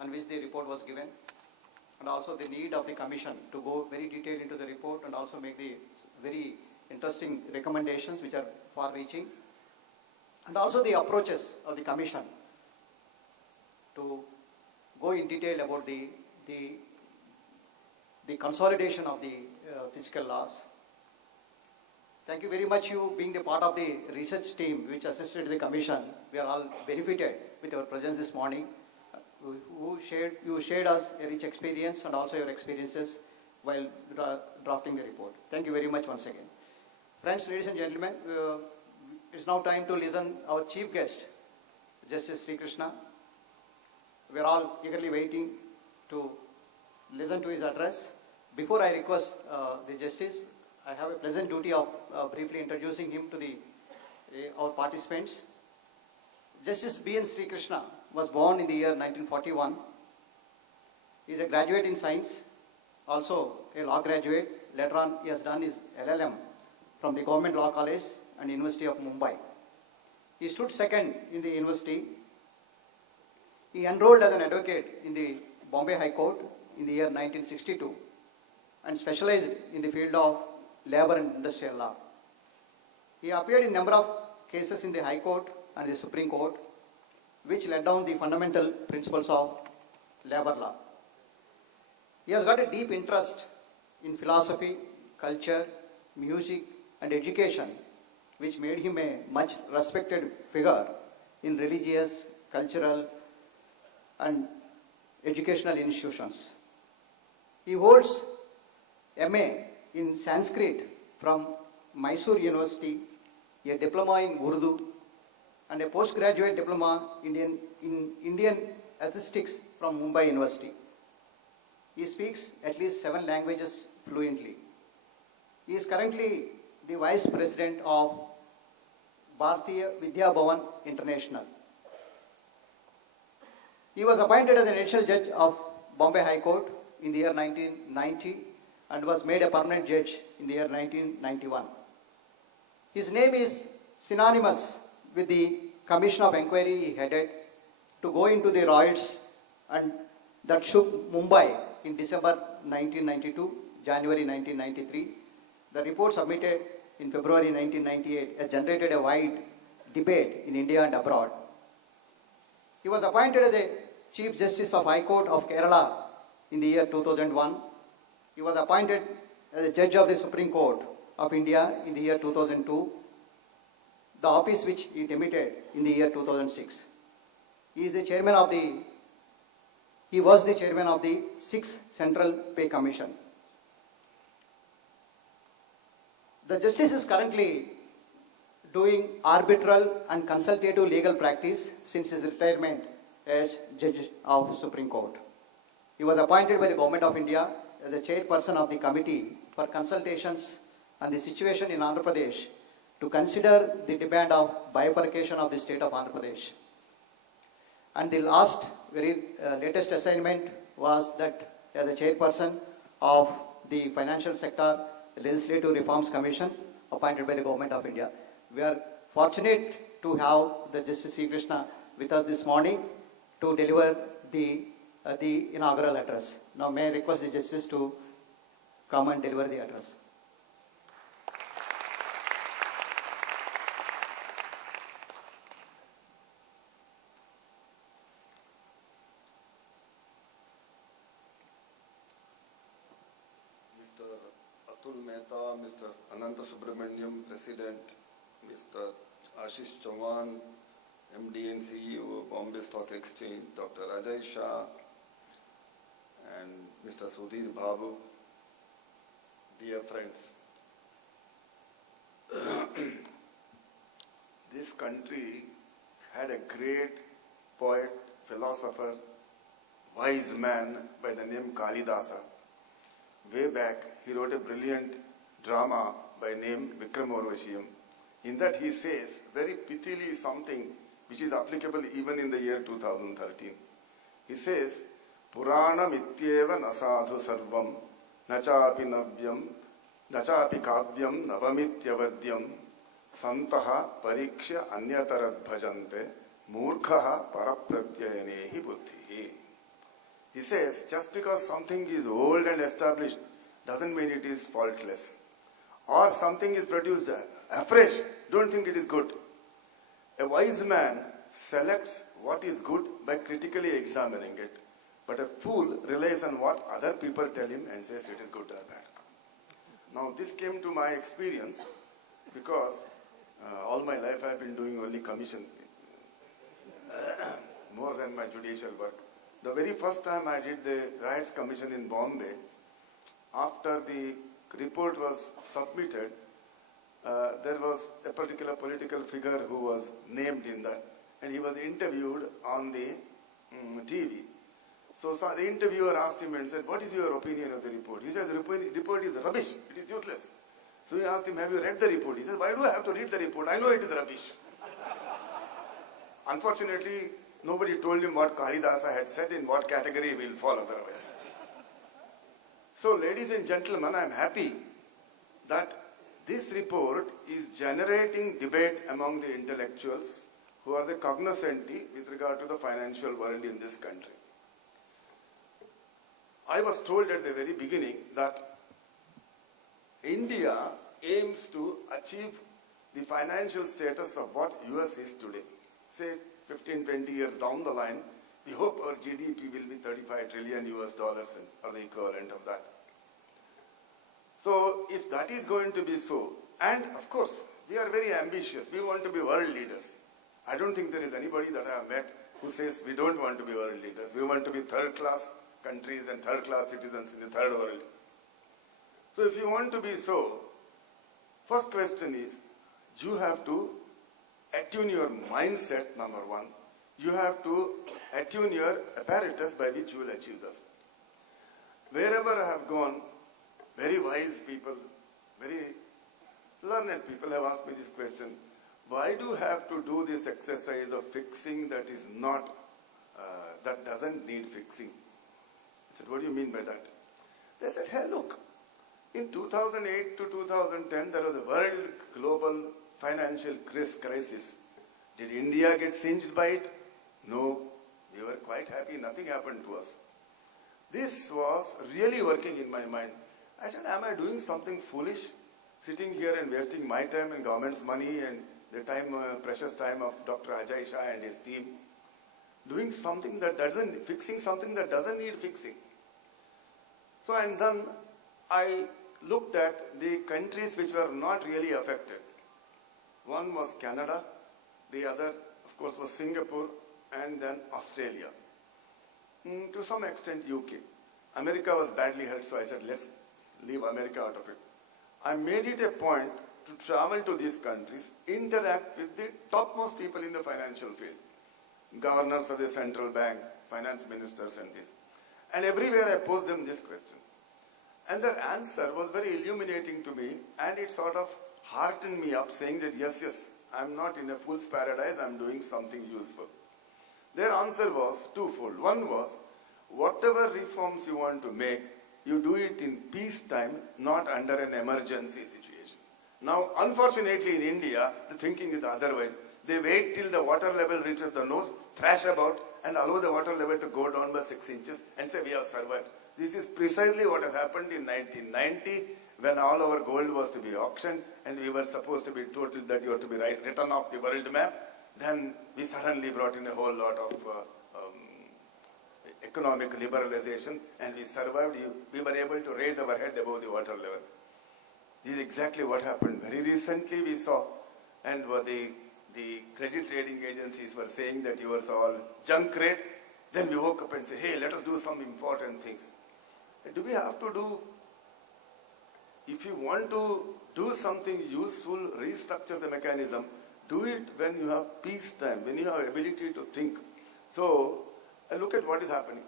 on which the report was given, and also the need of the Commission to go very detailed into the report and also make the very interesting recommendations which are far-reaching, and also the approaches of the Commission to go in detail about the consolidation of the fiscal laws. Thank you very much, you being the part of the research team which assisted the Commission. We are all benefited with your presence this morning. You shared us a rich experience and also your experiences while drafting the report. Thank you very much once again. Friends, ladies and gentlemen, it's now time to listen our chief guest, Justice Sri Krishna. We are all eagerly waiting to listen to his address. Before I request the Justice, I have a pleasant duty of briefly introducing him to our participants. Justice B.N. Sri Krishna was born in the year 1941. He is a graduate in science, also a law graduate. Later on, he has done his LLM from the Government Law College and University of Mumbai. He stood second in the university. He enrolled as an advocate in the Bombay High Court in the year 1962 and specialized in the field of labor and industrial law. He appeared in a number of cases in the High Court and the Supreme Court, which laid down the fundamental principles of labor law. He has got a deep interest in philosophy, culture, music, and education, which made him a much respected figure in religious, cultural, and educational institutions. He holds MA in Sanskrit from Mysore University, a diploma in Urdu, and a postgraduate diploma in Indian Aesthetics from Mumbai University. He speaks at least 7 languages fluently. He is currently the Vice President of Bharatiya Vidya Bhavan International. He was appointed as an additional judge of Bombay High Court in the year 1990 and was made a permanent judge in the year 1991. His name is synonymous with the Commission of Inquiry he headed to go into the riots and that shook Mumbai in December 1992, January 1993. The report submitted in February 1998 has generated a wide debate in India and abroad. He was appointed as the Chief Justice of High Court of Kerala in the year 2001. He was appointed as a Judge of the Supreme Court of India in the year 2002, the office which he demitted in the year 2006. He was the chairman of the 6th Central Pay Commission. The Justice is currently doing arbitral and consultative legal practice since his retirement as Judge of Supreme Court. He was appointed by the Government of India as the chairperson of the Committee for Consultations on the Situation in Andhra Pradesh to consider the demand of bifurcation of the state of Andhra Pradesh. And the last, very latest assignment was that as the chairperson of the Financial Sector Legislative Reforms Commission appointed by the Government of India. We are fortunate to have the Justice Sri Krishna with us this morning to deliver the inaugural address. Now may I request the Justice to come and deliver the address. Mr. Atul Mehta, Mr. Ananta Subramaniam, President, Mr. Ashish Chauhan, MD and CEO, Bombay Stock Exchange, Dr. Ajay Shah, and Mr. Sudhir Babu, dear friends. This country had a great poet, philosopher, wise man by the name Kalidasa. Way back, he wrote a brilliant drama by name Vikramorvashiyam. In that he says very pithily something which is applicable even in the year 2013. He says, Purana mityeva nasadhu sarvam, nachapi navyam, nachapi kavyam navamityavadyam, santaha pariksha anyatarad bhajante, murkhaha parapratyayanehi buddhi. says just because something is old and established doesn't mean it is faultless. Or something is produced afresh, don't think it is good. A wise man selects what is good by critically examining it, but a fool relies on what other people tell him and says it is good or bad. Now this came to my experience because all my life I have been doing only commission, more than my judicial work. The very first time I did the Riots Commission in Bombay, after the report was submitted, there was a particular political figure who was named in that, and he was interviewed on the TV. So the interviewer asked him and said, "What is your opinion of the report?" He said, "The report is rubbish, it is useless." So he asked him, "Have you read the report?" He said, "Why do I have to read the report? I know it is rubbish." Unfortunately, nobody told him what Kalidasa had said, in what category he will fall otherwise. So ladies and gentlemen, I am happy that this report is generating debate among the intellectuals who are the cognoscenti with regard to the financial world in this country. I was told at the very beginning that India aims to achieve the financial status of what US is today. Say 15, 20 years down the line, we hope our GDP will be $35 trillion or the equivalent of that. So if that is going to be so, and of course, we are very ambitious. We want to be world leaders. I don't think there is anybody that I have met who says we don't want to be world leaders. We want to be third-class countries and third-class citizens in the third world. So if you want to be so, first question is, you have to attune your mindset, number one. You have to attune your apparatus by which you will achieve this. Wherever I have gone, very wise people, very learned people have asked me this question: why do you have to do this exercise of fixing that is not, that doesn't need fixing? I said, what do you mean by that? They said, hey, look, in 2008 to 2010, there was a world global financial crisis. Did India get singed by it? No. We were quite happy. Nothing happened to us. This was really working in my mind. I said, am I doing something foolish? Sitting here and wasting my time and government's money and the time, precious time of Dr. Ajay Shah and his team, doing something that doesn't, fixing something that doesn't need fixing. So, and then I looked at the countries which were not really affected. One was Canada, the other, of course, was Singapore, and then Australia. To some extent, UK. America was badly hurt, so I said, let's leave America out of it. I made it a point to travel to these countries, interact with the topmost people in the financial field, governors of the central bank, finance ministers and this. And everywhere I posed them this question. And their answer was very illuminating to me, and it sort of heartened me up, saying that yes, I'm not in a fool's paradise, I'm doing something useful. Their answer was twofold. One was, whatever reforms you want to make, you do it in peacetime, not under an emergency situation. Now, unfortunately in India, the thinking is otherwise. They wait till the water level reaches the nose, thrash about, and allow the water level to go down by 6 inches and say we have survived. This is precisely what has happened in 1990 when all our gold was to be auctioned and we were supposed to be told that you have to be written off the world map. Then we suddenly brought in a whole lot of economic liberalization and we survived. We were able to raise our head above the water level. This is exactly what happened. Very recently we saw, and the credit rating agencies were saying that yours all junk rate. Then we woke up and said, hey, let us do some important things. Do we have to do, if you want to do something useful, restructure the mechanism, do it when you have peace time, when you have ability to think. So, look at what is happening.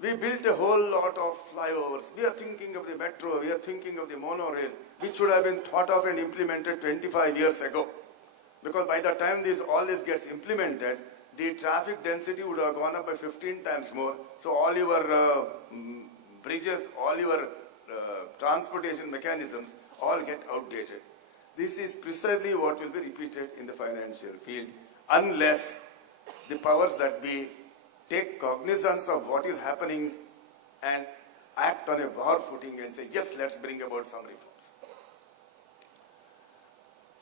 We built a whole lot of flyovers. We are thinking of the metro, we are thinking of the monorail, which should have been thought of and implemented 25 years ago. Because by the time all this gets implemented, the traffic density would have gone up by 15 times more. So all your bridges, all your transportation mechanisms all get outdated. This is precisely what will be repeated in the financial field unless the powers that be take cognizance of what is happening and act on a war footing and say, yes, let's bring about some reforms.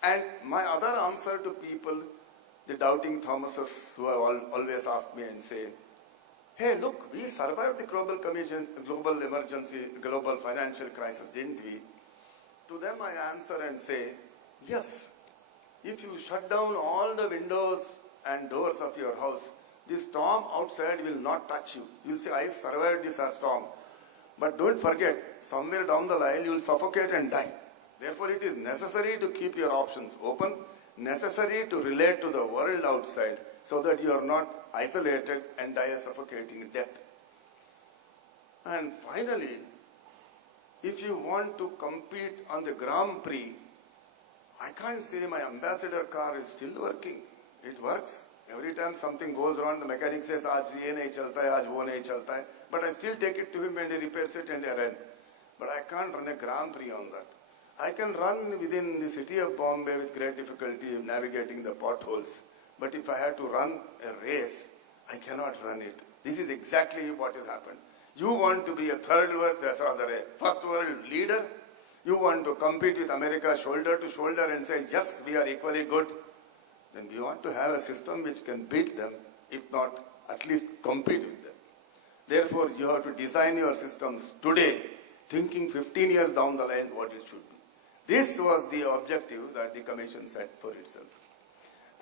And my other answer to people, the doubting Thomases who have always asked me and say, hey, look, we survived the global emergency, global financial crisis, didn't we? To them I answer and say, yes, if you shut down all the windows and doors of your house, the storm outside will not touch you. You'll say, I survived this storm. But don't forget, somewhere down the line you will suffocate and die. Therefore, it is necessary to keep your options open, necessary to relate to the world outside so that you are not isolated and die a suffocating death. And finally, if you want to compete on the Grand Prix, I can't say my ambassador car is still working. It works. Every time something goes wrong, the mechanic says, "Aaj ye nahi chalta hai, aaj wo nahi chalta hai." But I still take it to him and he repairs it and I run. But I can't run a Grand Prix on that. I can run within the city of Bombay with great difficulty navigating the potholes. But if I had to run a race, I cannot run it. This is exactly what has happened. You want to be a first world leader. You want to compete with America shoulder to shoulder and say, yes, we are equally good. Then we want to have a system which can beat them, if not at least compete with them. Therefore, you have to design your systems today, thinking 15 years down the line what it should be. This was the objective that the Commission set for itself.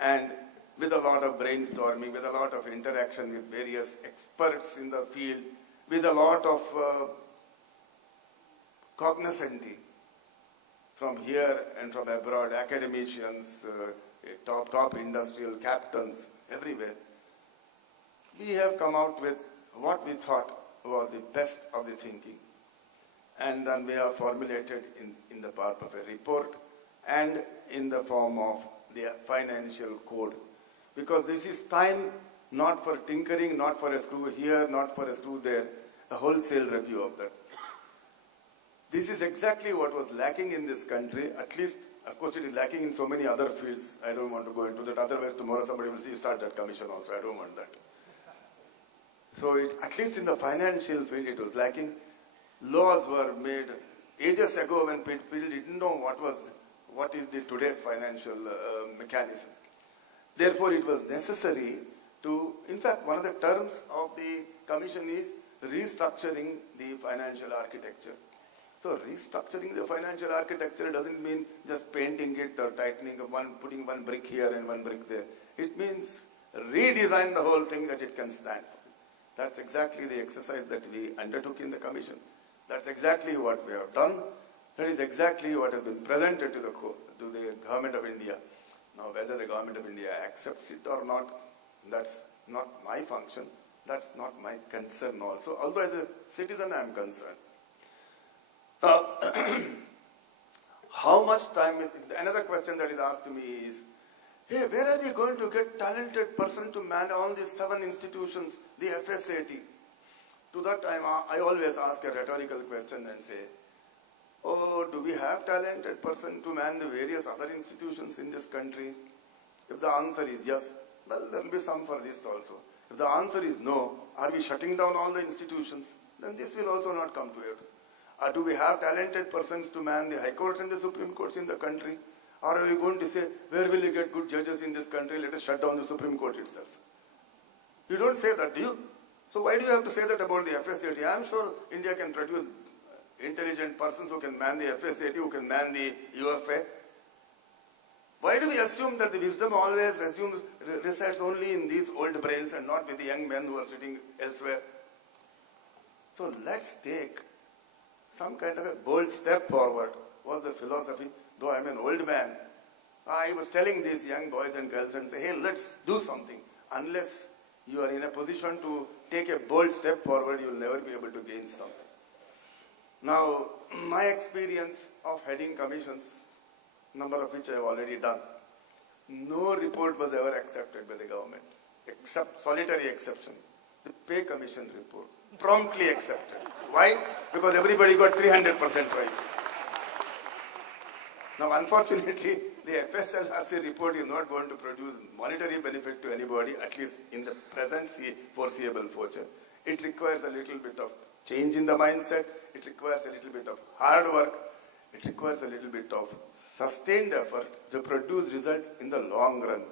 And with a lot of brainstorming, with a lot of interaction with various experts in the field, with a lot of cognoscenti from here and from abroad, academicians, top industrial captains, everywhere, we have come out with what we thought was the best of the thinking. And then we have formulated in the part of a report and in the form of the financial code. Because this is time not for tinkering, not for a screw here, not for a screw there, a wholesale review of that. This is exactly what was lacking in this country, at least, of course it is lacking in so many other fields. I don't want to go into that, otherwise tomorrow somebody will say, start that commission also, I don't want that. So at least in the financial field it was lacking. Laws were made ages ago when people didn't know what is the today's financial mechanism. Therefore it was necessary to, in fact one of the terms of the commission is restructuring the financial architecture. So restructuring the financial architecture doesn't mean just painting it or tightening putting one brick here and one brick there. It means redesign the whole thing that it can stand for. That's exactly the exercise that we undertook in the commission. That's exactly what we have done. That is exactly what has been presented to the Government of India. Now whether the Government of India accepts it or not, that's not my function. That's not my concern also. Although as a citizen I am concerned. How much time, another question that is asked to me is, hey, where are we going to get talented person to man all these 7 institutions, the FSAT? To that time, I always ask a rhetorical question and say, oh, do we have talented person to man the various other institutions in this country? If the answer is yes, well, there will be some for this also. If the answer is no, are we shutting down all the institutions? Then this will also not come to it. Or do we have talented persons to man the High Court and the Supreme Courts in the country? Or are we going to say, where will you get good judges in this country? Let us shut down the Supreme Court itself. You don't say that, do you? So why do you have to say that about the FSAT? I am sure India can produce intelligent persons who can man the FSAT, who can man the UFA. Why do we assume that the wisdom always resides only in these old brains and not with the young men who are sitting elsewhere? So let's take some kind of a bold step forward, was the philosophy. Though I'm an old man, I was telling these young boys and girls and say, hey, let's do something. Unless you are in a position to take a bold step forward, you will never be able to gain something. Now, my experience of heading commissions, number of which I have already done, no report was ever accepted by the government, except solitary exception, the pay commission report, promptly accepted. Why? Because everybody got 300% rise. Now, unfortunately, the FSLRC report is not going to produce monetary benefit to anybody, at least in the present foreseeable future. It requires a little bit of change in the mindset. It requires a little bit of hard work. It requires a little bit of sustained effort to produce results in the long run.